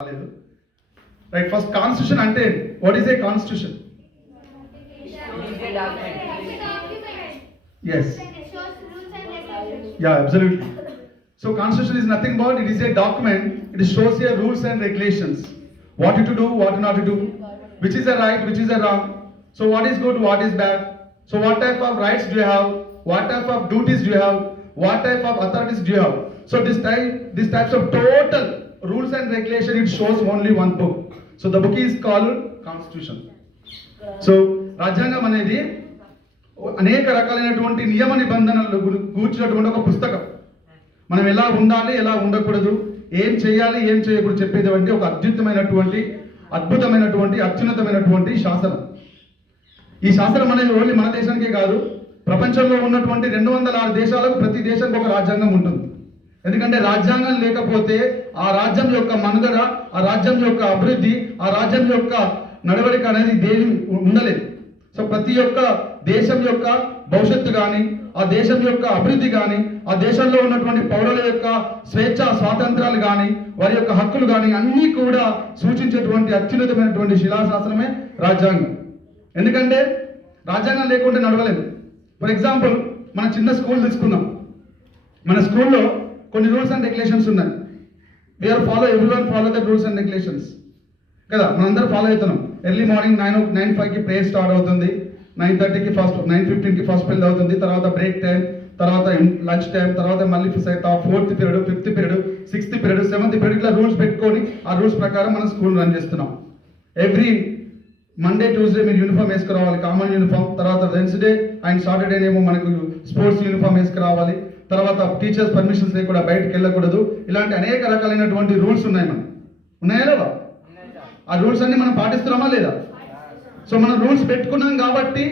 Right, first constitution ante what is a constitution? Yes. Yeah, absolutely. So constitution is nothing but it is a document. It shows your rules and regulations. What you to do, what not to do, which is a right, which is a wrong. So what is good, what is bad. So what type of rights do you have? What type of duties do you have? What type of authorities do you have? So these types of total rules and regulation, it shows only one book. So the book is called Constitution. So రాజ్యాంగం అనేది అనేక రకాలైనటువంటి నియమ నిబంధనలు కూర్చున్నటువంటి ఒక పుస్తకం. మనం ఎలా ఉండాలి, ఎలా ఉండకూడదు, ఏం చేయాలి, ఏం చేయకూడదు చెప్పేటువంటి ఒక అద్భుతమైనటువంటి అత్యున్నతమైనటువంటి శాసనం. ఈ శాసనం అనేది ఓన్లీ మన దేశానికే కాదు, ప్రపంచంలో ఉన్నటువంటి 206 దేశాలకు ప్రతి దేశానికి ఒక రాజ్యాంగం ఉంటుంది. ఎందుకంటే రాజ్యాంగం లేకపోతే ఆ రాజ్యం యొక్క మనుగడ, ఆ రాజ్యం యొక్క అభివృద్ధి, ఆ రాజ్యం యొక్క నడవడిక అనేది దేని ఉండలేదు. సో ప్రతి ఒక్క దేశం యొక్క భవిష్యత్తు కానీ, ఆ దేశం యొక్క అభివృద్ధి కానీ, ఆ దేశంలో ఉన్నటువంటి పౌరుల యొక్క స్వేచ్ఛ స్వాతంత్రాలు కానీ, వారి యొక్క హక్కులు కానీ అన్నీ కూడా సూచించేటువంటి అత్యున్నతమైనటువంటి శిలాశాసనమే రాజ్యాంగం. ఎందుకంటే రాజ్యాంగం లేకుంటే నడవలేదు. ఫర్ ఎగ్జాంపుల్ మన చిన్న స్కూల్ తీసుకుందాం. మన స్కూల్లో కొన్ని రూల్స్ అండ్ రెగ్యులేషన్స్ ఉన్నాయి. Everyone follow the rules and regulations కదా, మనందరూ ఫాలో అవుతున్నాం. ఎర్లీ మార్నింగ్ 9:05కి ప్రేయర్ స్టార్ట్ అవుతుంది, 9:30కి 9:15కి ఫస్ట్ బెల్ అవుతుంది, తర్వాత బ్రేక్ టైం, తర్వాత లంచ్ టైం, తర్వాత మళ్ళీ 4th period, 5th period, 6th period, 7th period, ఇట్లా రూల్స్ పెట్టుకొని ఆ రూల్స్ ప్రకారం మనం స్కూల్ రన్ చేస్తున్నాం. ఎవ్రీ మండే ట్యూస్డే మీరు యూనిఫామ్ వేసుకురావాలి, కామన్ యూనిఫామ్. తర్వాత వెన్స్డే అండ్ సాటర్డేనేమో మనకు స్పోర్ట్స్ యూనిఫామ్ వేసుకురావాలి. తర్వాత టీచర్స్ పర్మిషన్స్ లేకుండా బయటకు వెళ్ళకూడదు. ఇలాంటి అనేక రకాలైనటువంటి రూల్స్ ఉన్నాయి. మనం ఉన్నాయా లేదా? ఆ రూల్స్ అన్ని మనం పాటిస్తున్నామా లేదా? సో మనం రూల్స్ పెట్టుకున్నాం కాబట్టి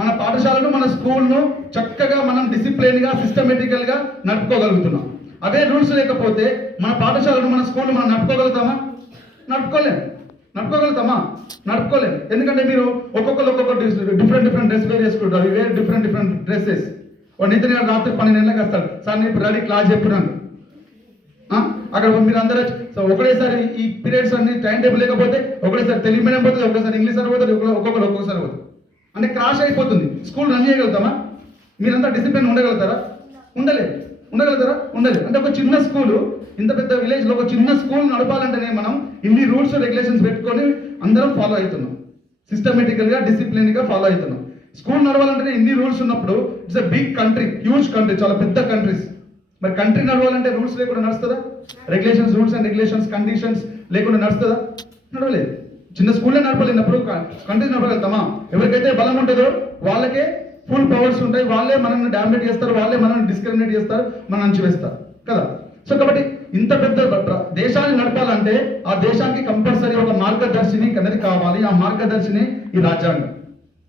మన పాఠశాలను, మన స్కూల్ను చక్కగా మనం డిసిప్లిన్గా, సిస్టమేటికల్గా నడుపుకోగలుగుతున్నాం. అదే రూల్స్ లేకపోతే మన పాఠశాలను, మన స్కూల్ను మనం నడుపుకోగలుగుతామా? నడుపుకోగలుగుతామా? నడుపుకోలేం. ఎందుకంటే మీరు ఒక్కొక్కరు డిఫరెంట్ డ్రెస్ వేర్ చేసుకుంటారు. వేరే డిఫరెంట్ డ్రెస్సెస్. వాడు నిద్ర రాత్రి 12 గంటలకు వస్తాడు. సార్ నేను ఇప్పుడు రెడీ క్లాస్ చెప్తున్నాను. అక్కడ మీరు అందరూ ఒకటేసారి ఈ పీరియడ్స్ అన్ని టైం టేబుల్ లేకపోతే ఒకటేసారి తెలుగు మీడియం పోతుంది, ఒకసారి ఇంగ్లీష్ అని పోతుంది, ఒక్కొక్కసారి పోతుంది. అంటే క్రాష్ అయిపోతుంది. స్కూల్ రన్ చేయగలుగుతామా? మీరంతా డిసిప్లిన్ ఉండగలుగుతారా? ఉండగలుగుతారా? ఉండలేదు. అంటే ఒక చిన్న స్కూలు, ఇంత పెద్ద విలేజ్లో ఒక చిన్న స్కూల్ నడపాలంటేనే మనం ఇన్ని రూల్స్ రెగ్యులేషన్స్ పెట్టుకొని అందరం ఫాలో అవుతున్నాం. సిస్టమేటికల్గా, డిసిప్లిన్గా ఫాలో అవుతున్నాం. స్కూల్ నడవాలంటేనే ఇన్ని రూల్స్ ఉన్నప్పుడు it's a big country, huge country, చాలా పెద్ద కంట్రీస్. మరి కంట్రీ నడవాలంటే రూల్స్ లేకుండా నడుస్తుందా? Regulations, rules and regulations, conditions లేకుండా నడుస్తుందా? నడవలేదు. చిన్న స్కూల్లో నడపలేనప్పుడు కంట్రీ నడపగలుగుతామా? ఎవరికైతే బలం ఉంటుందో వాళ్ళకే ఫుల్ పవర్స్ ఉంటాయి. వాళ్ళే మనల్ని డామినేట్ చేస్తారు, వాళ్ళే మనల్ని డిస్క్రిమినేట్ చేస్తారు, మనం అంచివేస్తారు కదా. సో కాబట్టి ఇంత పెద్ద దేశాన్ని నడపాలంటే ఆ దేశానికి కంపల్సరీ ఒక మార్గదర్శిని అనేది కావాలి. ఆ మార్గదర్శిని ఈ రాజ్యాంగం,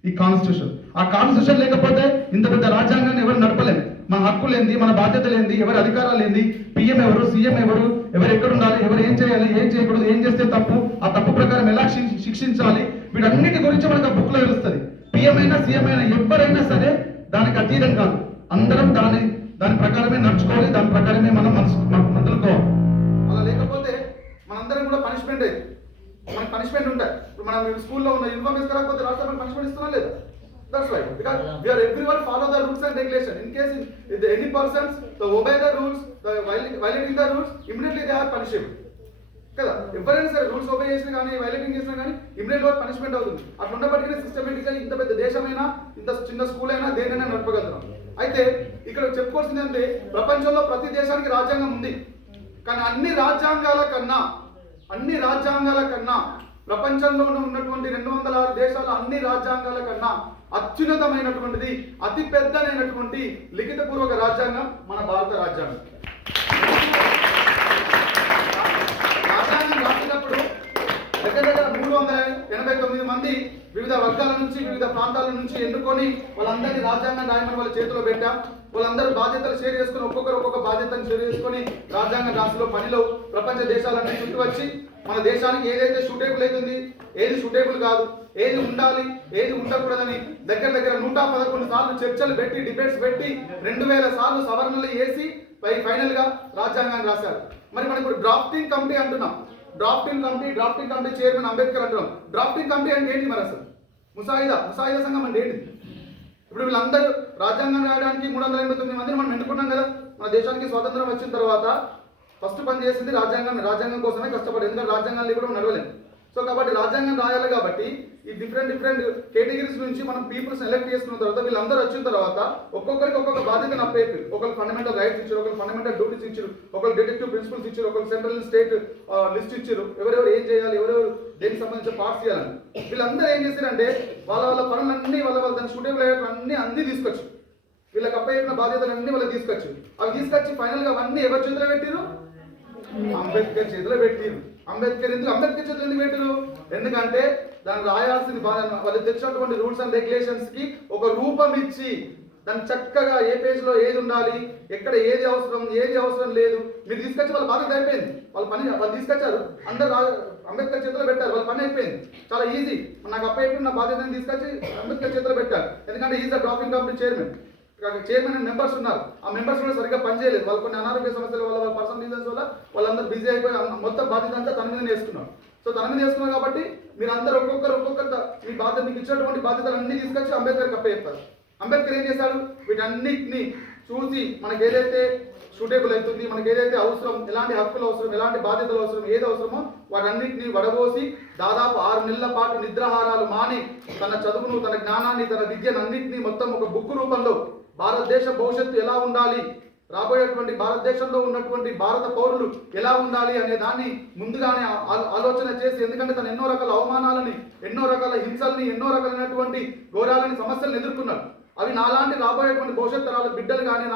ఈ కాన్స్టిట్యూషన్. ఆ కాన్స్టిట్యూషన్ లేకపోతే ఇంత పెద్ద రాజ్యాంగాన్ని ఎవరు నడపలేము. మన హక్కులు ఏంది, మన బాధ్యతలు ఏంది, ఎవరి అధికారాలు ఏంది, పిఎం ఎవరు, సీఎం ఎవరు, ఎవరు ఎక్కడ ఉండాలి, ఎవరు ఏం చేయాలి, ఏం చేయకూడదు, ఏం చేస్తే తప్పు, ఆ తప్పు ప్రకారం ఎలా శిక్షించాలి, వీటన్నిటి గురించి మనకు ఆ బుక్లో తెలుస్తుంది. పిఎం అయినా, సీఎం అయినా, ఎవరైనా సరే దానికి అతీతం కాదు. అందరం దాని ప్రకారమే నడుచుకోవాలి, దాని ప్రకారమే మనం మొదలుకోవాలి. అలా లేకపోతే మనందరం కూడా పనిష్మెంట్ అయ్యి, మనకి పనిష్మెంట్ ఉంటాయి. ఇప్పుడు మనం స్కూల్లో ఉన్న యూనిఫామ్ వేసుకోకపోతే రాష్ట్రం పనిష్మెంట్ ఇస్తున్నా లేదా? That's right. Because we are everyone follow the rules and regulation. In case if any persons obey the rules, violating the rules, immediately they are punishable. కదా, ఎవరైనా సరే రూల్స్ ఒబే చేసినా కానీ, వైలేటింగ్ చేసినా కానీ ఇమ్మీడియట్గా పనిష్మెంట్ అవుతుంది. అట్లా ఉన్నప్పటికీ సిస్టమేటిక్గా ఇంత పెద్ద దేశమైనా, ఇంత చిన్న స్కూల్ అయినా దేనైనా నడపగలుగుతాం. అయితే ఇక్కడ చెప్పుకోవాల్సింది అంటే ప్రపంచంలో ప్రతి దేశానికి రాజ్యాంగం ఉంది. కానీ అన్ని రాజ్యాంగాల కన్నా ప్రపంచంలో ఉన్నటువంటి 206 దేశాల అన్ని రాజ్యాంగాల కన్నా అత్యున్నతమైనటువంటిది, అతి పెద్దనైనటువంటి లిఖితపూర్వక రాజ్యాంగం మన భారత రాజ్యాంగం. రాజ్యాంగం రాసినప్పుడు దగ్గర 389 మంది వివిధ వర్గాల నుంచి, వివిధ ప్రాంతాల నుంచి ఎన్నుకొని వాళ్ళందరినీ రాజ్యాంగం రాయమని వాళ్ళ చేతిలో పెట్టాం. వాళ్ళందరూ బాధ్యతలు షేర్ చేసుకుని ఒక్కొక్క బాధ్యతను షేర్ చేసుకొని రాజ్యాంగం రాసిలో పనిలో ప్రపంచ దేశాలన్నీ చుట్టూ వచ్చి మన దేశానికి ఏదైతే సూటేబుల్ అవుతుంది, ఏది సూటేబుల్ కాదు, ఏది ఉండాలి, ఏది ఉండకూడదని దగ్గర 111 సార్లు చర్చలు పెట్టి, డిబేట్స్ పెట్టి 2000 సార్లు సవరణలు వేసి ఫైనల్ గా రాజ్యాంగాన్ని రాశారు. మరి మనం ఇప్పుడు డ్రాఫ్టింగ్ కమిటీ అంటున్నాం. డ్రాఫ్టింగ్ కమిటీ చైర్మన్ అంబేద్కర్ అంటున్నాం. డ్రాఫ్టింగ్ కమిటీ అంటే ఏంటి మరి అసలు? ముసాయిదా సంఘం అంటే ఏంటి? ఇప్పుడు వీళ్ళందరూ రాజ్యాంగం రాయడానికి 389 మందిని మనం ఎన్నుకున్నాం కదా. మన దేశానికి స్వాతంత్రం వచ్చిన తర్వాత ఫస్ట్ పని చేసింది రాజ్యాంగం కోసమే కష్టపడి, ఎందుకంటే రాజ్యాంగాన్ని కూడా నడవలేము. సో కాబట్టి రాజ్యాంగం రాయాలి కాబట్టి ఈ డిఫరెంట్ కేటగిరీస్ నుంచి మనం పీపుల్స్ ఎలక్ట్ చేసుకున్న తర్వాత వీళ్ళందరూ వచ్చిన తర్వాత ఒక్కొక్కరికి ఒక్కొక్క బాధ్యతను అప్పేపి, ఒకరు ఫండమెంటల్ రైట్స్ ఇచ్చారు, ఒకరు ఫండమెంటల్ డ్యూటీస్ ఇచ్చారు, ఒకరు డిటెక్టివ్ ప్రిన్సిపల్స్ ఇచ్చారు, ఒకరు సెంట్రల్ స్టేట్ లిస్ట్ ఇచ్చారు, ఎవరెవరు ఏం చేయాలి, ఎవరెవరు దేనికి సంబంధించిన పార్ట్స్ చేయాలని. వీళ్ళందరూ ఏం చేశారంటే వాళ్ళ పనులన్నీ వాళ్ళ దాని సూటబుల్ అన్నీ తీసుకొచ్చు, వీళ్ళకి అప్పయ్యిన బాధ్యతలన్నీ వాళ్ళకి తీసుకొచ్చు. అవి తీసుకొచ్చి ఫైనల్గా అవన్నీ ఎవరి చేతిలో పెట్టిరు? అంబేద్కర్ చేతిలో పెట్టిరు. అంబేద్కర్ చేతులు ఎందుకు పెట్టరు? ఎందుకంటే దాన్ని రాయాల్సింది వాళ్ళు తెచ్చినటువంటి రూల్స్ అండ్ రెగ్యులేషన్స్ కి ఒక రూపం ఇచ్చి దాన్ని చక్కగా ఏ పేజ్ లో ఏది ఉండాలి, ఎక్కడ ఏది అవసరం లేదు మీరు తీసుకొచ్చి వాళ్ళ బాధ్యత అయిపోయింది. వాళ్ళు తీసుకొచ్చారు, అందరు అంబేద్కర్ చేతిలో పెట్టారు, వాళ్ళ పని అయిపోయింది. చాలా ఈజీ. నాకు అప్పైపోయి నా బాధ్యతను తీసుకొచ్చి అంబేద్కర్ చేతిలో పెట్టారు. ఎందుకంటే is the drafting committee chairman and members ఉన్నారు. ఆ మెంబర్స్ కూడా సరిగ్గా పనిచేయలేదు, వాళ్ళు కొన్ని అనారోగ్య సమస్యల వల్ల, వాళ్ళ పర్సనల్ రీజన్స్ వల్ల వాళ్ళందరూ బిజీ అయిపోయి మొత్తం బాధ్యత అంతా తన మీద వేసుకున్నారు. సో తన మీద వేసుకున్నారు కాబట్టి మీరు అందరూ ఒక్కొక్కరు మీ బాధ్యత, మీకు ఇచ్చినటువంటి బాధ్యతలన్నీ తీసుకొచ్చి అంబేద్కర్కి అప్పచెప్తారు. అంబేద్కర్ ఏం చేశాడు? వీటన్నిటిని చూసి మనకి ఏదైతే సూటేబుల్ అవుతుంది, మనకి ఏదైతే అవసరం, ఎలాంటి హక్కులు అవసరం, ఎలాంటి బాధ్యతలు అవసరం, ఏది అవసరమో వాటన్నిటిని వడబోసి దాదాపు 6 నెలల పాటు నిద్రాహారాలు మాని తన చదువును, తన జ్ఞానాన్ని, తన విద్యను అన్నింటినీ మొత్తం ఒక బుక్ రూపంలో భారతదేశ భవిష్యత్తు ఎలా ఉండాలి, రాబోయేటువంటి భారతదేశంలో ఉన్నటువంటి భారత పౌరులు ఎలా ఉండాలి అనే దాన్ని ముందుగానే ఆలోచన చేసి, ఎందుకంటే తను ఎన్నో రకాల అవమానాలని, ఎన్నో రకాల హింసల్ని, ఎన్నో రకాలైనటువంటి ఘోరాలని, సమస్యలను ఎదుర్కొన్నాడు. అవి నాలాంటి రాబోయేటువంటి భవిష్యత్ తరాల బిడ్డలు కానీ,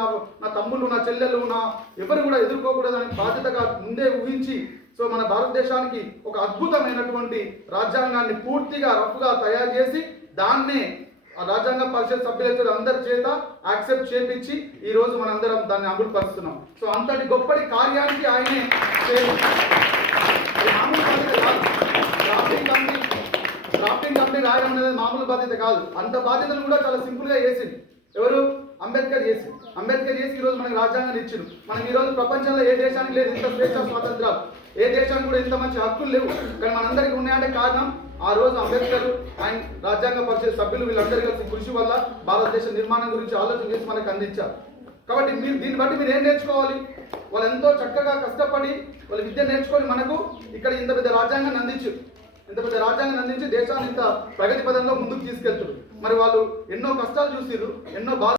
నా తమ్ముళ్ళు, నా చెల్లెళ్ళు, ఎవరు కూడా ఎదుర్కోకూడదని బాధ్యతగా ముందే ఊహించి, సో మన భారతదేశానికి ఒక అద్భుతమైనటువంటి రాజ్యాంగాన్ని పూర్తిగా రఫ్గా తయారు చేసి దాన్నే రాజ్యాంగ పరిషత్ సభ్యులతో అందరి చేత యాక్సెప్ట్ చేపించి ఈ రోజు మనందరం దాన్ని అమలు పరుస్తున్నాం. సో అంతటి గొప్పటి కార్యానికి ఆయనే డ్రాఫ్టింగ్ కమిటీ రాయడం అనేది మామూలు బాధ్యత కాదు. అంత బాధ్యతను కూడా చాలా సింపుల్ గా చేసింది ఎవరు? అంబేద్కర్ చేసి ఈరోజు మనకి రాజ్యాంగాన్ని ఇచ్చిండు. మనకి ఈరోజు ప్రపంచంలో ఏ దేశానికి లేదు ఇంత స్వేచ్ఛ స్వాతంత్రాలు, ఏ దేశానికి కూడా ఇంత మంచి హక్కులు లేవు. కానీ మనందరికీ ఉన్నాయంటే కారణం ఆ రోజు అంబేద్కర్ ఆయన రాజ్యాంగ పరిషత్ సభ్యులు వీళ్ళందరూ కలిసి కృషి వల్ల భారతదేశ నిర్మాణం గురించి ఆలోచన చేసి మనకు అందించారు. కాబట్టి మీరు దీన్ని బట్టి మీరు ఏం నేర్చుకోవాలి? వాళ్ళు ఎంతో చక్కగా కష్టపడి వాళ్ళ విద్య నేర్చుకొని మనకు ఇక్కడ ఇంత పెద్ద రాజ్యాంగాన్ని అందించి దేశాన్ని ఇంత ప్రగతి పదంలో ముందుకు తీసుకెళ్తారు. మరి వాళ్ళు ఎన్నో కష్టాలు చూసిర్రు, ఎన్నో